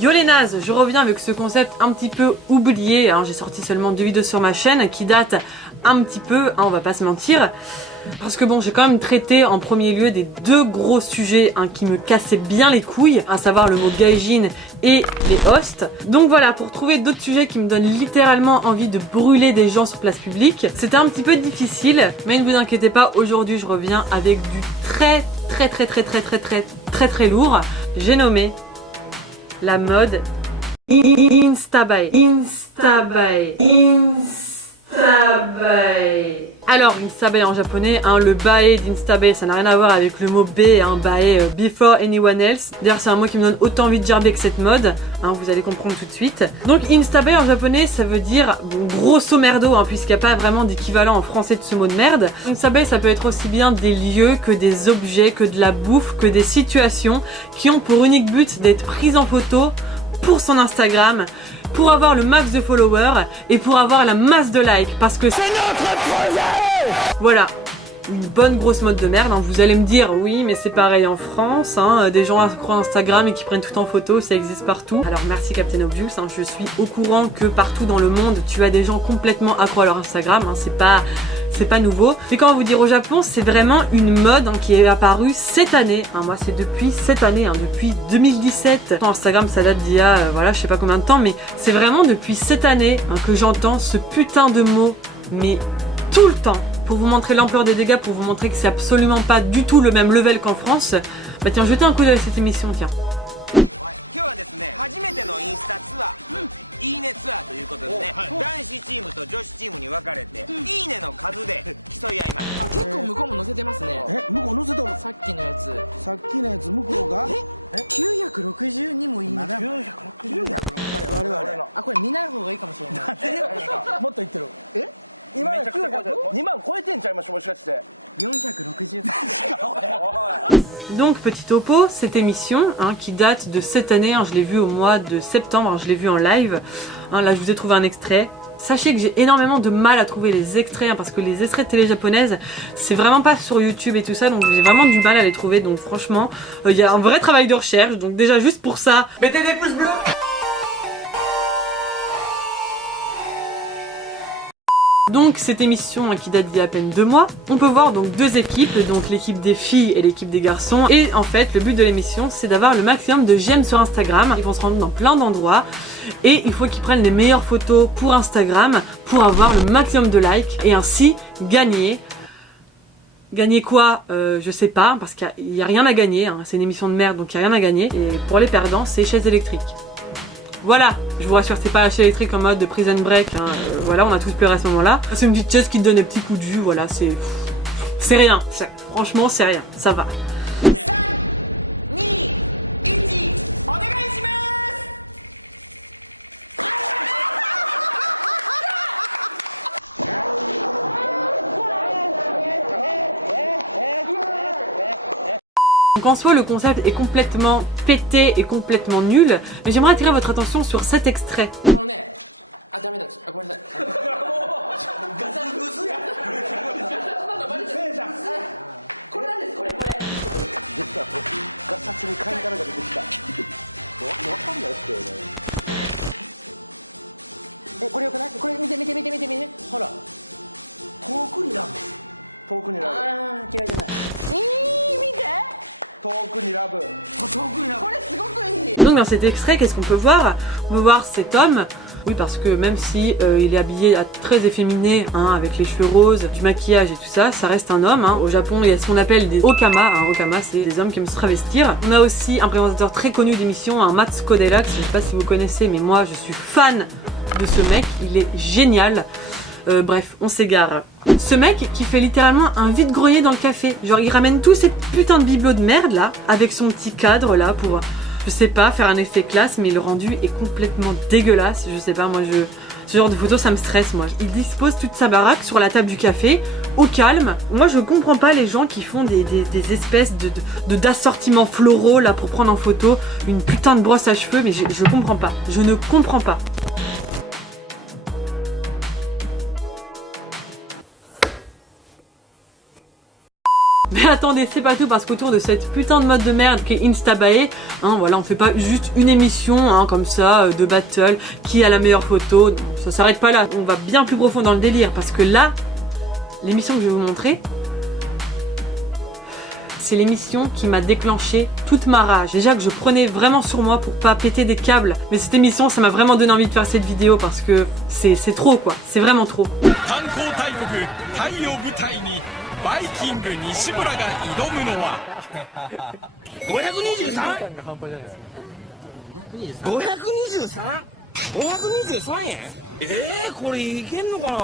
Yo les nazes, je reviens avec ce concept un petit peu oublié, hein, j'ai sorti seulement 2 vidéos sur ma chaîne qui datent un petit peu, hein, on va pas se mentir. Parce que bon, j'ai quand même traité en premier lieu des 2 gros sujets hein, qui me cassaient bien les couilles, à savoir le mot gaijin et les hosts. Donc voilà, pour trouver d'autres sujets qui me donnent littéralement envie de brûler des gens sur place publique, c'était un petit peu difficile, mais ne vous inquiétez pas, aujourd'hui je reviens avec du très lourd. J'ai nommé la mode Instabae. Alors, Instabae en japonais, hein, le bae d'Instabae, ça n'a rien à voir avec le mot bae, hein, bae, before anyone else. D'ailleurs, c'est un mot qui me donne autant envie de gerber que cette mode, hein, vous allez comprendre tout de suite. Donc, Instabae en japonais, ça veut dire, bon, grosso merdo, hein, puisqu'il n'y a pas vraiment d'équivalent en français de ce mot de merde. Instabae, ça peut être aussi bien des lieux que des objets, que de la bouffe, que des situations qui ont pour unique but d'être prises en photo pour son Instagram, pour avoir le max de followers et pour avoir la masse de likes, parce que c'est notre projet. Voilà, une bonne grosse mode de merde, hein. Vous allez me dire, oui mais c'est pareil en France, hein. Des gens accro à Instagram et qui prennent tout en photo, ça existe partout. Alors merci Captain Obvious, hein. Je suis au courant que partout dans le monde, tu as des gens complètement accro à leur Instagram, hein. C'est pas nouveau. Mais quand on vous dire au Japon, c'est vraiment une mode hein, qui est apparue cette année. Hein, moi, c'est depuis cette année, hein, depuis 2017. Instagram, ça date d'il y a, voilà, je sais pas combien de temps, mais c'est vraiment depuis cette année hein, que j'entends ce putain de mot, mais tout le temps. Pour vous montrer l'ampleur des dégâts, pour vous montrer que c'est absolument pas du tout le même level qu'en France. Bah tiens, jetez un coup d'œil à cette émission, tiens. Donc petit topo, cette émission hein, qui date de cette année, hein, je l'ai vue au mois de septembre, hein, je l'ai vue en live, hein, là je vous ai trouvé un extrait. Sachez que j'ai énormément de mal à trouver les extraits hein, parce que les extraits de télé japonaises c'est vraiment pas sur YouTube et tout ça, donc j'ai vraiment du mal à les trouver, donc franchement il y a un vrai travail de recherche, donc déjà juste pour ça, mettez des pouces bleus. Donc cette émission hein, qui date d'il y a à peine 2 mois, on peut voir donc 2 équipes, donc l'équipe des filles et l'équipe des garçons, et en fait le but de l'émission c'est d'avoir le maximum de j'aime sur Instagram. Ils vont se rendre dans plein d'endroits et il faut qu'ils prennent les meilleures photos pour Instagram pour avoir le maximum de likes et ainsi gagner. Gagner quoi je sais pas, parce qu'il n'y a rien à gagner, hein. C'est une émission de merde donc il n'y a rien à gagner, et pour les perdants c'est chaises électriques. Voilà, je vous rassure, c'est pas la chaise électrique en mode de prison break, hein. Voilà, on a tous pleuré à ce moment-là. C'est une petite chaise qui te donne des petits coups de vue, voilà, c'est rien, franchement c'est rien, ça va. Donc en soi le concept est complètement pété et complètement nul, mais j'aimerais attirer votre attention sur cet extrait. Donc dans cet extrait, qu'est-ce qu'on peut voir? On peut voir cet homme, oui parce que même si il est habillé très efféminé, hein, avec les cheveux roses, du maquillage et tout ça, ça reste un homme. Hein. Au Japon, il y a ce qu'on appelle des okama. Hein. Okama, c'est des hommes qui aiment se travestir. On a aussi un présentateur très connu d'émission, un Matsuko Deluxe. Je sais pas si vous connaissez, mais moi je suis fan de ce mec. Il est génial. Bref, on s'égare. Ce mec qui fait littéralement un vide-grenier dans le café. Genre il ramène tous ces putains de bibelots de merde là, avec son petit cadre là pour... Je sais pas, faire un effet classe, mais le rendu est complètement dégueulasse. Je sais pas, moi ce genre de photos ça me stresse moi. Il dispose toute sa baraque sur la table du café, au calme. Moi je comprends pas les gens qui font des espèces d'assortiments floraux là pour prendre en photo une putain de brosse à cheveux, mais je comprends pas. Je ne comprends pas. Mais attendez, c'est pas tout, parce qu'autour de cette putain de mode de merde qui est Instabae, hein, voilà, on fait pas juste une émission hein, comme ça de battle, qui a la meilleure photo, non, ça s'arrête pas là, on va bien plus profond dans le délire, parce que là, l'émission que je vais vous montrer, c'est l'émission qui m'a déclenché toute ma rage. Déjà que je prenais vraiment sur moi pour pas péter des câbles, mais cette émission, ça m'a vraiment donné envie de faire cette vidéo parce que c'est trop quoi, c'est vraiment trop. バイキング西村が挑むのは 523?523 円これいけんのかな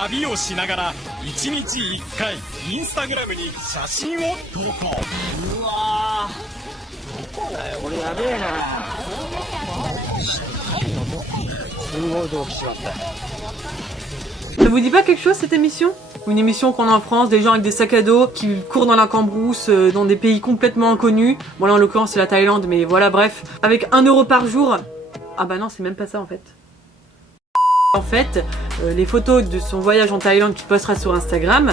旅をしながら1日1回インスタグラムに写真を投稿うわどこだよこれやべえなすごい動機しまった Ça vous dit pas quelque chose cette émission? Une émission qu'on a en France, des gens avec des sacs à dos qui courent dans la cambrousse dans des pays complètement inconnus. Bon là en l'occurrence c'est la Thaïlande, mais voilà bref. Avec 1 € par jour. Ah bah non c'est même pas ça en fait. En fait, les photos de son voyage en Thaïlande qu'il postera sur Instagram,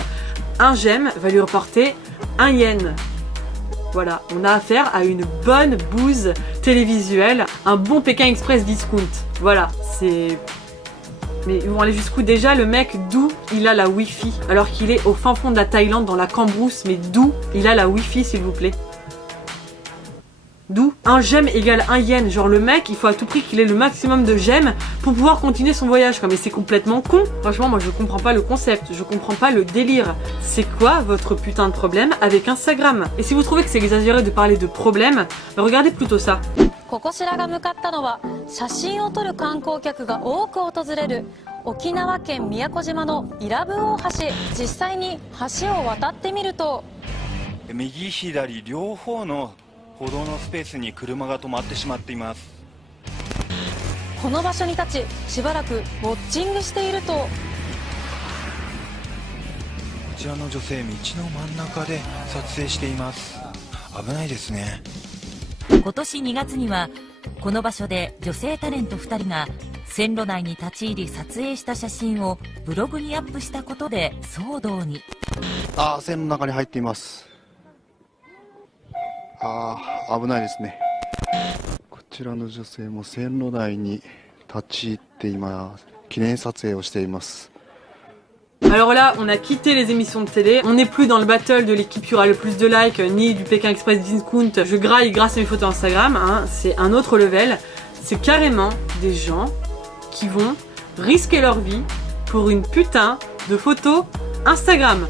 un j'aime va lui reporter 1 yen. Voilà, on a affaire à une bonne bouse télévisuelle, un bon Pékin Express discount. Voilà, c'est... Mais ils vont aller jusqu'où? Déjà le mec, d'où il a la Wi-Fi? Alors qu'il est au fin fond de la Thaïlande, dans la cambrousse, mais d'où il a la Wi-Fi s'il vous plaît? D'où? Un j'aime égale 1 yen. Genre le mec, il faut à tout prix qu'il ait le maximum de j'aime pour pouvoir continuer son voyage. Mais c'est complètement con. Franchement, moi je comprends pas le concept, je comprends pas le délire. C'est quoi votre putain de problème avec Instagram? Et si vous trouvez que c'est exagéré de parler de problème, regardez plutôt ça. ここしらが向かったのは写真を撮る観光客が多く訪れる沖縄県宮古島の伊良部大橋。実際に橋を渡ってみると右左両方の歩道のスペースに車が止まってしまっています。この場所に立ちしばらくウォッチングしているとこちらの女性道の真ん中で撮影しています。危ないですね。今年2月にはこの場所で女性タレント2人が線路内に立ち入り撮影した写真をブログにアップしたことで騒動に。線路の中に入っています。危ないですね。こちらの女性も線路内に立ち入って今記念撮影をしています。 Alors là, on a quitté les émissions de télé, on n'est plus dans le battle de l'équipe qui aura le plus de likes, ni du Pékin Express discount, je graille grâce à mes photos Instagram, hein. C'est un autre level. C'est carrément des gens qui vont risquer leur vie pour une putain de photos Instagram.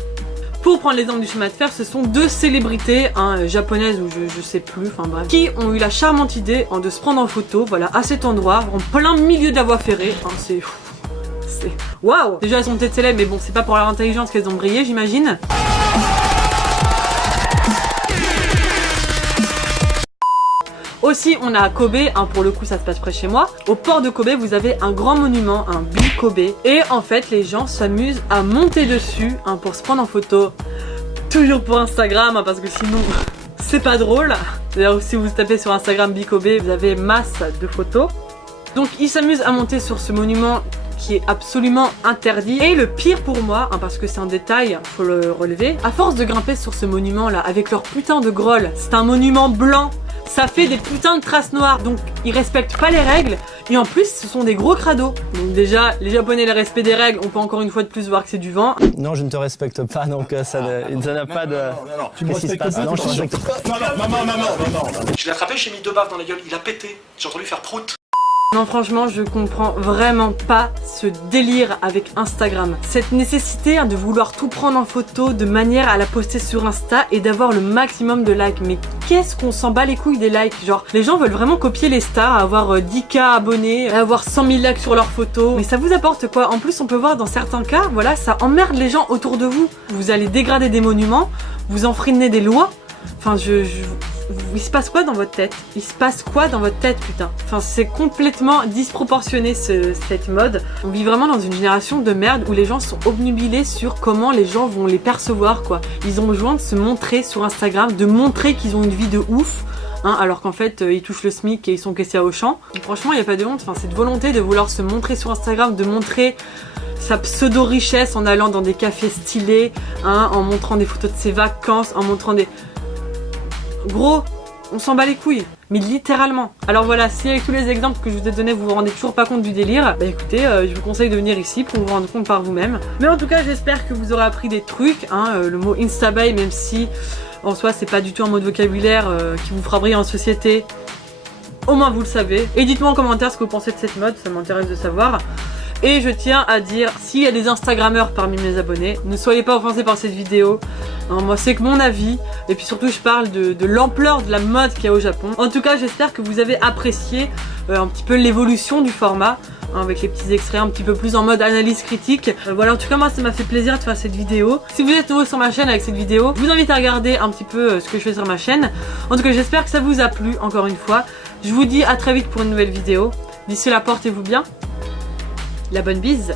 Pour prendre l'exemple du chemin de fer, ce sont 2 célébrités japonaises ou je sais plus, enfin bref, qui ont eu la charmante idée de se prendre en photo, voilà, à cet endroit, en plein milieu de la voie ferrée, hein, c'est... Waouh! Déjà elles sont peut-être célèbres mais bon c'est pas pour leur intelligence qu'elles ont brillé j'imagine. Aussi on a à Kobe, pour le coup ça se passe près de chez moi. Au port de Kobe vous avez un grand monument, un Bi-Kobe. Et en fait les gens s'amusent à monter dessus pour se prendre en photo. Toujours pour Instagram parce que sinon c'est pas drôle. D'ailleurs si vous tapez sur Instagram Bi-Kobe vous avez masse de photos. Donc ils s'amusent à monter sur ce monument qui est absolument interdit. Et le pire pour moi, parce que c'est un détail, faut le relever, à force de grimper sur ce monument là, avec leur putain de grolle, c'est un monument blanc, ça fait des putains de traces noires, donc ils respectent pas les règles, et en plus ce sont des gros crados. Donc déjà, les Japonais, le respect des règles, on peut encore une fois de plus voir que c'est du vent. Non, je ne te respecte pas, donc ça n'a pas de... Non, tu me respectes pas. Non, je te respecte pas. Non. Je l'ai attrapé, j'ai mis 2 baffes dans la gueule, il a pété. J'ai entendu faire prout. Non franchement je comprends vraiment pas ce délire avec Instagram. Cette nécessité de vouloir tout prendre en photo de manière à la poster sur Insta et d'avoir le maximum de likes. Mais qu'est-ce qu'on s'en bat les couilles des likes? Genre les gens veulent vraiment copier les stars, avoir 10K abonnés, avoir 100 000 likes sur leurs photos. Mais ça vous apporte quoi? En plus on peut voir dans certains cas, voilà, ça emmerde les gens autour de vous. Vous allez dégrader des monuments, vous enfreignez des lois. Enfin il se passe quoi dans votre tête? Il se passe quoi dans votre tête putain? Enfin c'est complètement disproportionné cette mode. On vit vraiment dans une génération de merde où les gens sont obnubilés sur comment les gens vont les percevoir quoi. Ils ont besoin de se montrer sur Instagram, de montrer qu'ils ont une vie de ouf. Alors qu'en fait ils touchent le SMIC et ils sont caissiers à Auchan. Franchement il n'y a pas de honte, cette volonté de vouloir se montrer sur Instagram, de montrer sa pseudo-richesse en allant dans des cafés stylés, hein, en montrant des photos de ses vacances, en montrant des... Gros, on s'en bat les couilles, mais littéralement. Alors voilà, si avec tous les exemples que je vous ai donnés, vous vous rendez toujours pas compte du délire, bah écoutez, je vous conseille de venir ici pour vous rendre compte par vous-même. Mais en tout cas, j'espère que vous aurez appris des trucs, hein, le mot Instabuy, même si en soi c'est pas du tout un mot de vocabulaire qui vous fera briller en société, au moins vous le savez. Et dites-moi en commentaire ce que vous pensez de cette mode, ça m'intéresse de savoir. Et je tiens à dire, s'il y a des Instagrammeurs parmi mes abonnés, ne soyez pas offensés par cette vidéo. Hein, moi c'est que mon avis, et puis surtout je parle de l'ampleur de la mode qu'il y a au Japon. En tout cas j'espère que vous avez apprécié un petit peu l'évolution du format, hein, avec les petits extraits un petit peu plus en mode analyse critique. Voilà, en tout cas moi ça m'a fait plaisir de faire cette vidéo. Si vous êtes nouveau sur ma chaîne avec cette vidéo, je vous invite à regarder un petit peu ce que je fais sur ma chaîne. En tout cas j'espère que ça vous a plu, encore une fois. Je vous dis à très vite pour une nouvelle vidéo. D'ici là, portez-vous bien. La bonne bise.